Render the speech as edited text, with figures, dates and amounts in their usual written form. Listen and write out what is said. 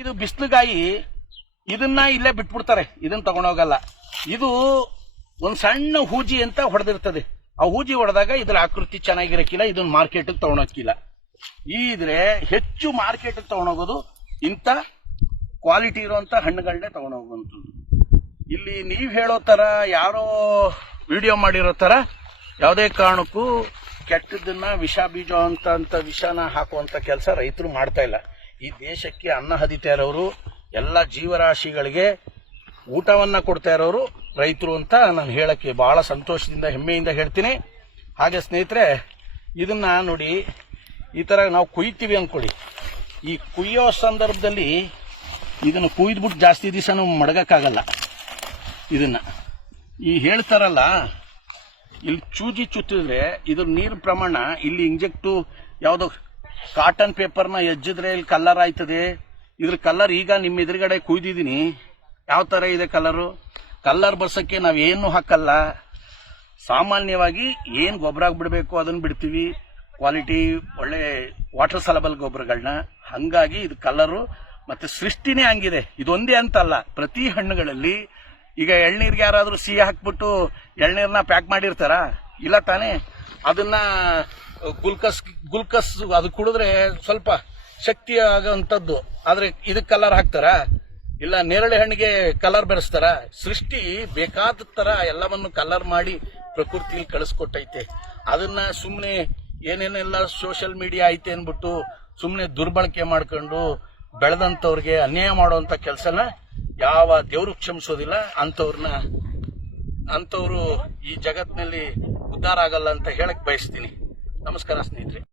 ಇದು ಬಿಸಿಲುಗಾಯಿ, ಇದನ್ನ ಇಲ್ಲೇ ಬಿಟ್ಬಿಡ್ತಾರೆ, ಇದನ್ನ ತಗೊಂಡೋಗಲ್ಲ. ಇದು ಒಂದ್ ಸಣ್ಣ ಹೂಜಿ ಅಂತ ಹೊಡೆದಿರ್ತದೆ. ಆ ಹೂಜಿ ಹೊಡೆದಾಗ ಇದ್ರ ಆಕೃತಿ ಚೆನ್ನಾಗಿರಕ್ಕಿಲ್ಲ, ಇದನ್ನ ಮಾರ್ಕೆಟ್ ತಗೊಂಡೋಗಿಲ್ಲ. ಇದ್ರೆ ಹೆಚ್ಚು ಮಾರ್ಕೆಟ್ ತಗೊಂಡೋಗೋದು ಇಂಥ ಕ್ವಾಲಿಟಿ ಇರುವಂತ ಹಣ್ಣುಗಳನ್ನೇ ತಗೊಂಡೋಗುವಂಥದ್ದು. ಇಲ್ಲಿ ನೀವ್ ಹೇಳೋ ತರ, ಯಾರೋ ವಿಡಿಯೋ ಮಾಡಿರೋ ತರ ಯಾವುದೇ ಕಾರಣಕ್ಕೂ ಕೆಟ್ಟದನ್ನ ವಿಷ ಬೀಜ ಅಂತ ವಿಷನ ಹಾಕುವಂತ ಕೆಲಸ ರೈತರು ಮಾಡ್ತಾ ಇಲ್ಲ. ಈ ದೇಶಕ್ಕೆ ಅನ್ನ ಹದಿತಾ ಇರೋರು, ಎಲ್ಲ ಜೀವರಾಶಿಗಳಿಗೆ ಊಟವನ್ನ ಕೊಡ್ತಾ ಇರೋರು ರೈತರು ಅಂತ ನಾನು ಹೇಳಕ್ಕೆ ಬಹಳ ಸಂತೋಷದಿಂದ ಹೆಮ್ಮೆಯಿಂದ ಹೇಳ್ತೀನಿ. ಹಾಗೆ ಸ್ನೇಹಿತರೆ, ಇದನ್ನ ನೋಡಿ, ಈ ತರ ನಾವು ಕುಯ್ತೀವಿ ಅನ್ಕೊಳ್ಳಿ. ಈ ಕುಯ್ಯೋ ಸಂದರ್ಭದಲ್ಲಿ ಇದನ್ನು ಕುಯ್ದ್ಬಿಟ್ಟು ಜಾಸ್ತಿ ದಿವಸ ನಾವು ಮಡಗಕ್ಕಾಗಲ್ಲ. ಇದನ್ನ ಈ ಹೇಳ್ತಾರಲ್ಲ, ಇಲ್ಲಿ ಚೂಜಿ ಚುತ್ತಿದ್ರೆ ಇದ್ರ ನೀರಿನ ಪ್ರಮಾಣ, ಇಲ್ಲಿ ಇಂಜೆಕ್ಟು ಯಾವುದೋ ಕಾಟನ್ ಪೇಪರ್ನ ಎಜ್ಜಿದ್ರೆ ಇಲ್ಲಿ ಕಲರ್ ಆಯ್ತದೆ. ಇದ್ರ ಕಲರ್ ಈಗ ನಿಮ್ಮ ಎದುರುಗಡೆ ಕುಯ್ದಿದ್ದೀನಿ, ಯಾವ ತರ ಇದೆ ಕಲರು. ಕಲರ್ ಬರ್ಸಕ್ಕೆ ನಾವೇನು ಹಾಕಲ್ಲ, ಸಾಮಾನ್ಯವಾಗಿ ಏನ್ ಗೊಬ್ಬರ ಬಿಡಬೇಕು ಅದನ್ನ ಬಿಡ್ತೀವಿ, ಕ್ವಾಲಿಟಿ ಒಳ್ಳೆ ವಾಟರ್ ಸಲಬಲ್ ಗೊಬ್ಬರಗಳನ್ನ. ಹಂಗಾಗಿ ಇದು ಕಲರು ಮತ್ತೆ ಸೃಷ್ಟಿನೇ ಹಂಗಿದೆ. ಇದೊಂದೇ ಅಂತಲ್ಲ, ಪ್ರತಿ ಹಣ್ಣುಗಳಲ್ಲಿ ಈಗ ಎಳ್ನೀರ್ಗೆ ಯಾರಾದ್ರೂ ಸಿಹಿ ಹಾಕ್ಬಿಟ್ಟು ಎಳ್ನೀರ್ನ ಪ್ಯಾಕ್ ಮಾಡಿರ್ತಾರ, ಇಲ್ಲ ತಾನೇ? ಅದನ್ನ ಗುಲ್ಕಸ್ ಅದು ಕುಡಿದ್ರೆ ಸ್ವಲ್ಪ ಶಕ್ತಿ ಆಗುವಂಥದ್ದು. ಆದ್ರೆ ಇದಕ್ಕೆ ಕಲರ್ ಹಾಕ್ತಾರ, ಇಲ್ಲ ನೇರಳೆ ಹಣ್ಣಿಗೆ ಕಲರ್ ಬೆರೆಸ್ತಾರ. ಸೃಷ್ಟಿ ಬೇಕಾದ ತರ ಎಲ್ಲವನ್ನು ಕಲರ್ ಮಾಡಿ ಪ್ರಕೃತಿಯಲ್ಲಿ ಕಳಿಸ್ಕೊಟ್ಟೈತೆ. ಅದನ್ನ ಸುಮ್ಮನೆ ಏನೇನೆಲ್ಲ ಸೋಷಿಯಲ್ ಮೀಡಿಯಾ ಐತೆ ಅನ್ಬಿಟ್ಟು ಸುಮ್ಮನೆ ದುರ್ಬಳಕೆ ಮಾಡ್ಕೊಂಡು ಬೆಳೆದಂತವ್ರಿಗೆ ಅನ್ಯಾಯ ಮಾಡುವಂತ ಕೆಲಸನ ಯಾವ ದೇವ್ರು ಕ್ಷಮಿಸೋದಿಲ್ಲ. ಅಂತವ್ರು ಈ ಜಗತ್ತಿನಲ್ಲಿ ಉದ್ಧಾರ ಆಗಲ್ಲ ಅಂತ ಹೇಳಕ್ ಬಯಸ್ತೀನಿ. ನಮಸ್ಕಾರ ಸ್ನೇಹಿತರೆ.